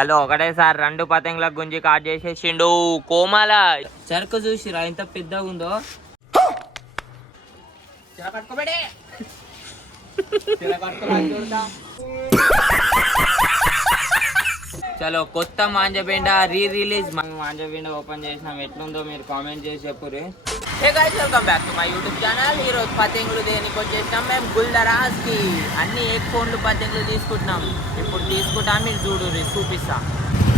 Hello ఒకటేసారి రెండు పతంగుల గుంజి కాట్ చేసేసిండు కోమాల. చెరకు చూసిరా ఎంత పెద్దగా ఉందో. చలో కొత్త మాంజబెండ రిలీజ్. మనం మాంజబెండ ఓపెన్ చేసినాం, ఎట్లుందో మీరు కామెంట్ చేసి చెప్పుర్రి. Hey guys, welcome back to my YouTube channel. ఈరోజు పతంగులు దేనికి వచ్చేసినాం మేము, గుల్దరాజ్కి. అన్ని ఫోన్లు పతంగులు తీసుకుంటున్నాం. ఇప్పుడు తీసుకుంటాం, మీరు చూడుర్రి, చూపిస్తా.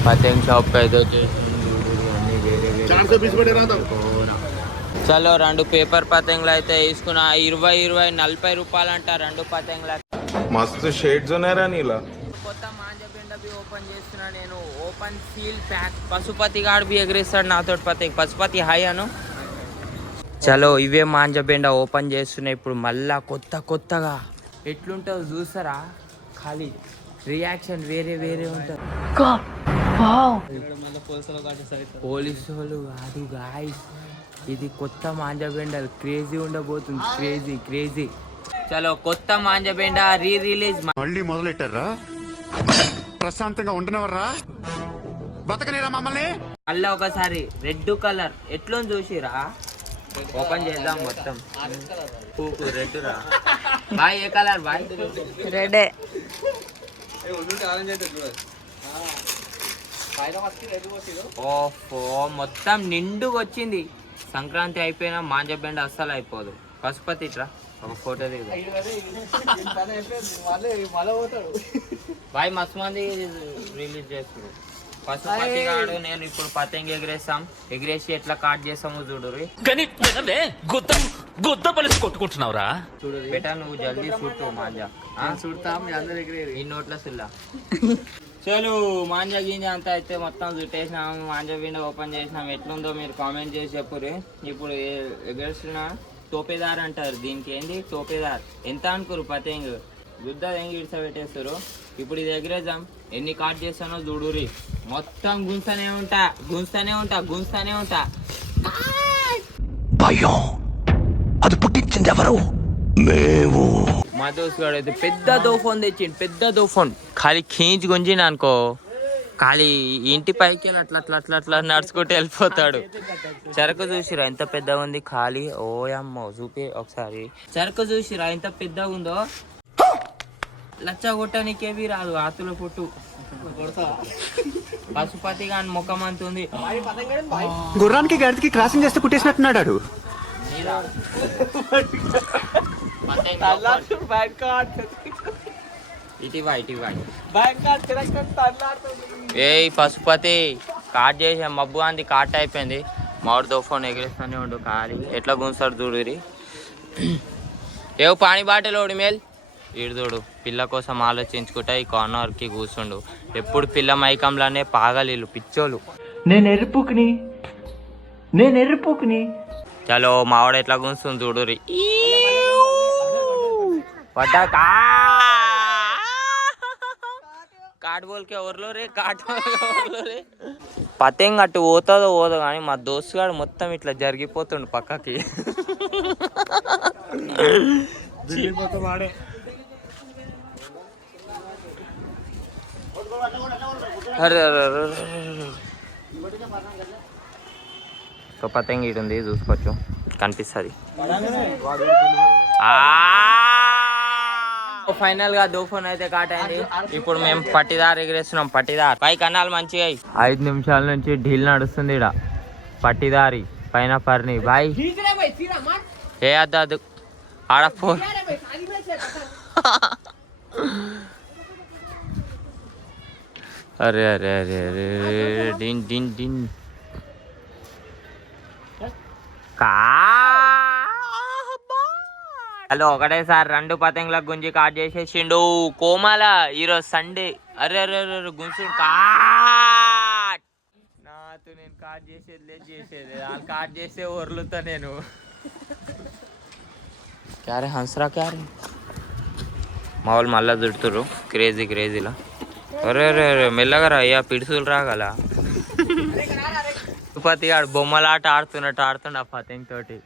పతంగ్ షాప్ అయితే చలో రెండు పేపర్ పతంగులు అయితే తీసుకున్నా. 20-40 రూపాయలు అంట రెండు పతంగులు. మస్తు షేడ్స్ ఉన్నారా నీలా. కొత్త మాంజబెండ బి ఓపెన్ చేస్తున్నా నేను. Open seal pack. పశుపతి గాడు బి ఎగిరిస్తాడు నాతో పతంగ్. పశుపతి హాయ్ అను. చలో ఇవే మాంజబెండ ఓపెన్ చేస్తున్నాయి ఇప్పుడు మళ్ళా కొత్తగా. ఎట్లుంటుందో చూసారా, ఖాళీ రియాక్షన్ వేరే ఉంటుంది. పోలీసు వాళ్ళు కాదు గాయ్స్, ఇది కొత్త మాంజబెండ. క్రేజీ ఉండబోతుంది, క్రేజీ. చలో కొత్త మాంజబెండ రిలీజ్. మళ్ళీ మొదలెట్టారా? ప్రశాంతంగా ఉండనవర్రా, బతకనేరా మమ్మల్ని. మళ్ళీ ఒకసారి రెడ్ కలర్ ఎట్లా చూసిరా. ఓపెన్ చేద్దాం మొత్తం. రెడ్ రా బాయ్. ఏ కలర్ బాయ్? రెడే. ఓహో మొత్తం నిండుగా వచ్చింది. సంక్రాంతి అయిపోయినా మాంజబెండ అస్సలు అయిపోదు. పశుపతి ఇట్రా ఒక ఫోటో దిగు బాయ్. మస్తు మంది రిలీజ్ చేస్తారు. పశుపతి గాడు నేను ఇప్పుడు పతంగి ఎగిరేసి ఎట్లా కాట్ చేస్తామో చూడుర్రి. కొట్టుకుంటున్నావురా చూడు బేటా, నువ్వు జల్దీ చుట్టు మాంజా. ఈ నోట్ల సిల్లా. చలో మాంజా గింజ అంతా అయితే మొత్తం చుట్టేసినాం. మాంజా బిండ ఓపెన్ చేసినాం. ఎట్లుందో మీరు కామెంట్ చేసి చెప్పుర్రి. ఇప్పుడు ఎగరేసిన తోపేదార్ అంటారు దీనికి. ఏంది తోపేదార్? ఎంత అనుకోరు పతంగ్ గుద్ద ఎంగి ఇడ్స పెట్టేస్తారు. ఇప్పుడు ఇది ఎగిరేద్దాం. ఎన్ని కాట్ చేస్తానో చూడుర్రి. మొత్తం గుంజుతూనే ఉంటా. భయం అది పుట్టించింది ఎవరు? మేము. మా దోస్తు గారు అయితే పెద్ద దోఫోన్ తెచ్చిండు. పెద్ద దోఫోన్ ఖాళీ ఖీంచి గుంజిన అనుకో, ఖాళీ ఇంటి పైకి అట్లా నడుచుకుంటూ వెళ్ళిపోతాడు. చెరకు చూసిరా ఎంత పెద్దగా ఉంది ఖాళీ. ఓయమ్మో చూపి ఒకసారి. చెరకు చూసిరా ఎంత పెద్దగా ఉందో. లచ్చ కొట్టనికేవి రాదు ఆతుల పుట్టు. పశుపతి గాని ముఖం అంతుంది. గుర్రానికి గడికి క్రాసింగ్ చేస్తే కుట్టేసినట్టున్నాడు. ఏ పశుపతి కాట్ చేసా మబ్బు అంది. కాట్ అయిపోయింది. మామిడి దోఫోన్ ఎగిరిస్తూనే ఉండు ఖాళీ. ఎట్లా గుంజుతాడు చూడురి. ఏవో పానీ బాటిల్ ఓడి మేల్ ఈడు చూడు. పిల్ల కోసం ఆలోచించుకుంటా ఈ కార్నర్కి కూర్చుండు. ఎప్పుడు పిల్ల మైకంలానే పాగలీళ్ళు పిచ్చోళ్ళు. నేను ఎర్రిపోకుని చలో మావాడు ఎట్లా గుంస్తుంది చూడురి. పడ్డా కాట్ బోల్కే ఓర్లో రే. పతంగ్ అటు పోతుందో కానీ మా దోస్తు గాడు మొత్తం ఇట్లా జరిగిపోతుండు పక్కకి. ఒక పతంగి ఇటు ఉంది చూసుకోవచ్చు, కనిపిస్తుంది. ఫైనల్ గా దోఫోన్ అయితే కాటైంది. ఇప్పుడు మేము పట్టిదార్ ఎగిరేస్తున్నాం. పట్టిదార్ పై కన్నాలు మంచిగా 5 నిమిషాల నుంచి ఢీల్ నడుస్తుంది ఇడ. పట్టిదారి పైన పర్ని బాయ్. ఏ అద్దు ఆడ ఫోర్. అరే డిన్ హలో ఒకటేసారి రెండు పతంగుల గుంజి కాట్ చేసేసిండు కోమాల. ఈరోజు సండే. అరే గుంజుడు కాట్. నాతో నేను కాట్ చేసేది వాళ్ళు కాట్ చేసే ఒర్లుతా నేను. క్యారే హన్సరా క్యారే. మా వాళ్ళు మళ్ళీ దుడుతుర్రు క్రేజీలా. అరే మెల్లగా రా అయ్యా, పిడుసులు రాగల. తిరుపతి గాడు బొమ్మలాట ఆడుతుండ ఆ పతంగి తోటి.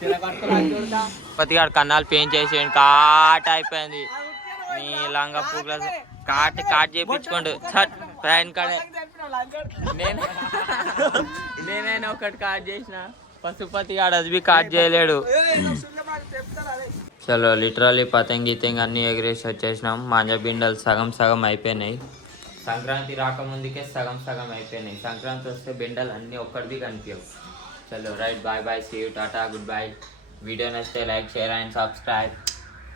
తిరుపతి గాడు కన్నాలు పెయింట్ చేసేయండి. కాట అయిపోయింది. నీ లంగా పూల కాట్ చేయించుకోండు చట్ ఫ్యాన్ కాడే నేనైనా ఒకటి కాట్ చేసిన పశుపతి గాడు అది కాట్ చేయలేడు. చలో లిటరల్లీ పతంగి గితంగి అన్నీ ఎగిరేసి వచ్చేసినాం. మాంజా బిండలు సగం సగం అయిపోయినాయి. సంక్రాంతి రాకముందుకే సగం సగం అయిపోయినాయి. సంక్రాంతి వస్తే బిండలు అన్నీ ఒక్కడివి కనిపించవు. చలో right bye bye see you టాటా గుడ్ బాయ్. వీడియో నచ్చితే లైక్ షేర్ అండ్ సబ్స్క్రైబ్.